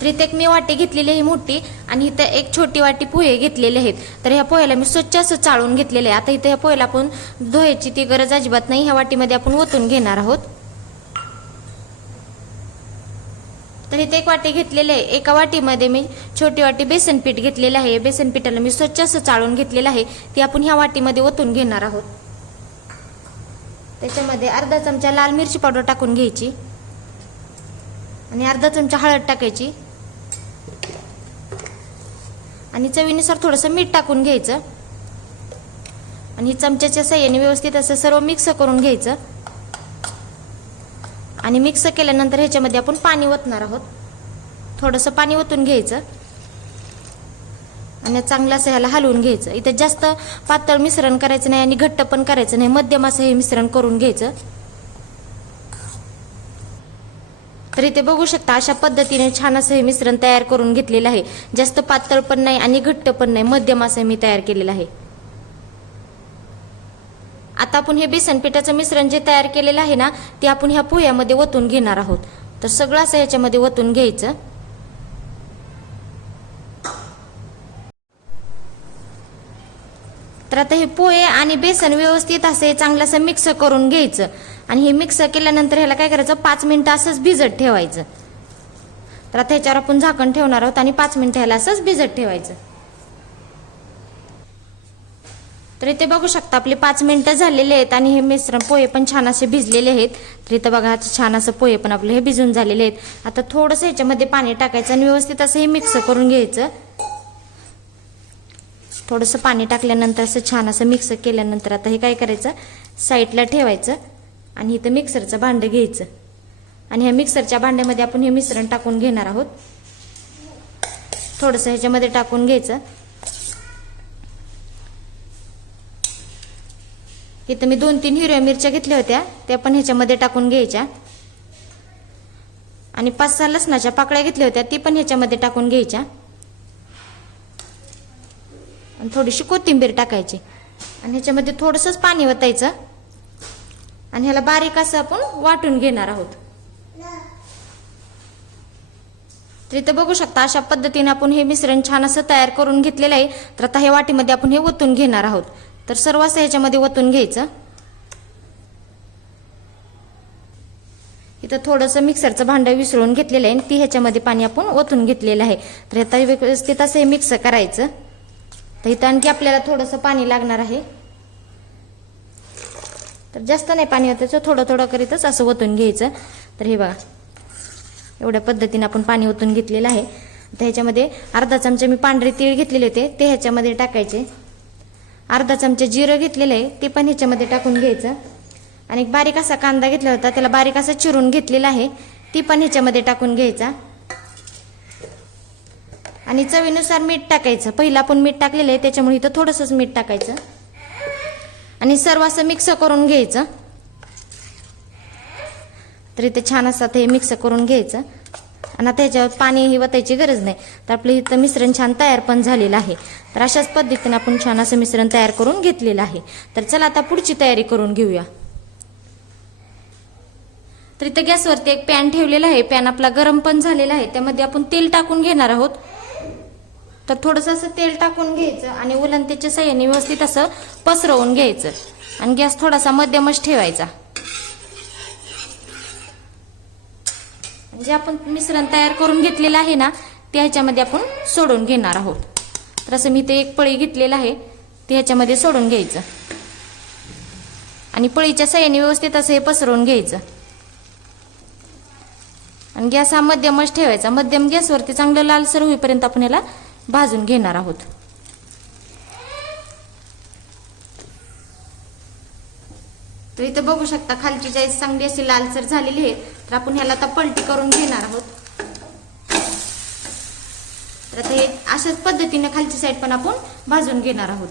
तर इथे एक मी वाटी घेतलेली आहे मोठी आणि इथे एक छोटी वाटी पोहे घेतलेले आहेत. तर ह्या पोह्याला मी स्वच्छ असं चाळून घेतलेलं आहे. आता इथे ह्या पोह्याला आपण धुवायची ती गरज अजिबात नाही. ह्या वाटीमध्ये आपण ओतून घेणार आहोत. तर इथे एक वाटी घेतलेली आहे. एका वाटीमध्ये मी छोटी वाटी बेसन पीठ घेतलेलं आहे. बेसन पीठाला मी स्वच्छ असं चाळून घेतलेलं आहे. ती आपण ह्या वाटीमध्ये ओतून घेणार आहोत. त्याच्यामध्ये अर्धा चमचा लाल मिरची पावडर टाकून घ्यायची आणि अर्धा चमचा हळद टाकायची आणि चवीनुसार थोडंसं मीठ टाकून घ्यायचं आणि चमच्याच्या साहाय्याने व्यवस्थित असं सर्व मिक्स करून घ्यायचं. आणि मिक्स केल्यानंतर ह्याच्यामध्ये आपण पाणी ओतणार आहोत. थोडंसं पाणी ओतून घ्यायचं आणि चांगलं असं ह्याला हलवून घ्यायचं. इथे जास्त पातळ मिश्रण करायचं नाही आणि घट्ट पण करायचं नाही, मध्यम असं हे मिश्रण करून घ्यायचं. तर इथे बघू शकता अशा पद्धतीने छान असं हे मिश्रण तयार करून घेतलेलं आहे. जास्त पातळ पण नाही आणि घट्ट पण नाही, मध्यम असं मी तयार केलेलं आहे. आता आपण हे बेसन पिठाचं मिश्रण जे तयार केलेलं आहे ना, ते आपण ह्या पोह्यामध्ये ओतून घेणार आहोत. तर सगळं असं ह्याच्यामध्ये ओतून घ्यायचं. तर आता हे पोहे आणि बेसन व्यवस्थित असे चांगलं असं मिक्स करून घ्यायचं आणि हे मिक्स केल्यानंतर ह्याला काय करायचं, 5 मिनिटं असंच भिजत ठेवायचं. तर आता ह्याच्यावर आपण झाकण ठेवणार आहोत आणि 5 मिनिटं ह्याला असंच भिजत ठेवायचं. तर इथे बघू शकता आपले 5 मिनिटं झालेले आहेत आणि हे मिश्रण पोहे पण छान असे भिजलेले आहेत. तर इथं बघा छान असं पोहे पण आपले हे भिजून झालेले आहेत. आता थोडंसं ह्याच्यामध्ये पाणी टाकायचं आणि व्यवस्थित असं हे मिक्स करून घ्यायचं. थोडंसं पाणी टाकल्यानंतर असं छान असं मिक्स केल्यानंतर आता हे काय करायचं, साईडला ठेवायचं आणि इथं मिक्सरचं भांडं घ्यायचं आणि ह्या मिक्सरच्या भांड्यामध्ये आपण हे मिश्रण टाकून घेणार आहोत. थोडंसं ह्याच्यामध्ये टाकून घ्यायचं. इथं मी 2-3 हिरव्या मिरच्या घेतल्या होत्या, त्या पण ह्याच्यामध्ये टाकून घ्यायच्या आणि 5-6 लसणाच्या पाकळ्या घेतल्या होत्या, ती पण ह्याच्यामध्ये टाकून घ्यायच्या आणि थोडीशी कोथिंबीर टाकायची आणि ह्याच्यामध्ये थोडंसंच पाणी ओतायचं आणि ह्याला बारीक असं आपण वाटून घेणार आहोत. तर इथं बघू शकता अशा पद्धतीने आपण हे मिश्रण छान असं तयार करून घेतलेलं आहे. तर आता ह्या वाटीमध्ये आपण हे ओतून घेणार आहोत. तर सर्व असं ह्याच्यामध्ये ओतून घ्यायचं. इथं थोडंसं मिक्सरचं भांडं विसरून घेतलेलं आहे आणि ती ह्याच्यामध्ये पाणी आपण ओतून घेतलेलं आहे. तर आता व्यवस्थित असं हे मिक्स करायचं. तर इथं आणखी आपल्याला थोडंसं पाणी लागणार आहे. तर जास्त नाही पाणी ओतायचं, थोडं थोडं करीतच असं ओतून घ्यायचं. तर हे बघा एवढ्या पद्धतीने आपण पाणी ओतून घेतलेलं आहे. तर ह्याच्यामध्ये अर्धा चमचा मी पांढरे तीळ घेतलेले होते, ते ह्याच्यामध्ये टाकायचे. अर्धा चमचा जिरं घेतलेलं आहे, ते पण ह्याच्यामध्ये टाकून घ्यायचं आणि एक बारीक असा कांदा घेतला होता, त्याला बारीक असा चिरून घेतलेला आहे, ती पण ह्याच्यामध्ये टाकून घ्यायचा आणि चवीनुसार मीठ टाकायचं. पहिलं आपण मीठ टाकलेलं आहे त्याच्यामुळे इथं थोडंसंच मीठ टाकायचं आणि सर्व असं मिक्स करून घ्यायचं. तर इथे छान असं हे मिक्स करून घ्यायचं आणि आता ह्याच्यावर पाणी ही वतायची गरज नाही. तर आपलं इथं मिश्रण छान तयार पण झालेलं आहे. तर अशाच पद्धतीने आपण छान असं मिश्रण तयार करून घेतलेलं आहे. तर चला आता पुढची तयारी करून घेऊया. तर इथं गॅसवरती एक पॅन ठेवलेला आहे. पॅन आपला गरम पण झालेला आहे. त्यामध्ये आपण तेल टाकून घेणार आहोत. तर थोडंसं असं तेल टाकून घ्यायचं आणि उलंतीच्या साहाय्याने व्यवस्थित असं पसरवून घ्यायचं आणि गॅस थोडासा मध्यमच ठेवायचा. जे आपण मिश्रण तयार करून घेतलेलं आहे ना, ते ह्याच्यामध्ये आपण सोडून घेणार आहोत. तर असं मी ते एक पळी घेतलेलं आहे, ते ह्याच्यामध्ये सोडून घ्यायचं आणि पळीच्या साहाय्याने व्यवस्थित असं हे पसरवून घ्यायचं आणि गॅस हा मध्यमच ठेवायचा. मध्यम गॅसवरती चांगलं लालसर होईपर्यंत आपण याला भाजून घेणार आहोत. तर इथं बघू शकता खालची जाईस चांगली अशी लालसर झालेली आहे. तर आपण ह्याला आता पलटी करून घेणार आहोत. तर आता हे अशाच पद्धतीने खालची साईड पण आपण भाजून घेणार आहोत.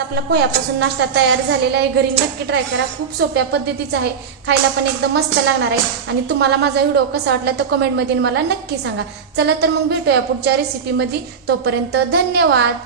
आपला पोह्यापासून नाश्ता तयार झालेला आहे. घरी नक्की ट्राय करा, खूप सोप्या पद्धतीचा आहे, खायला पण एकदम मस्त लागणार आहे. आणि तुम्हाला माझा व्हिडिओ कसा वाटला तर कमेंट मध्ये मला नक्की सांगा. चला तर मग भेटूया पुढच्या रेसिपी मध्ये. तोपर्यंत धन्यवाद.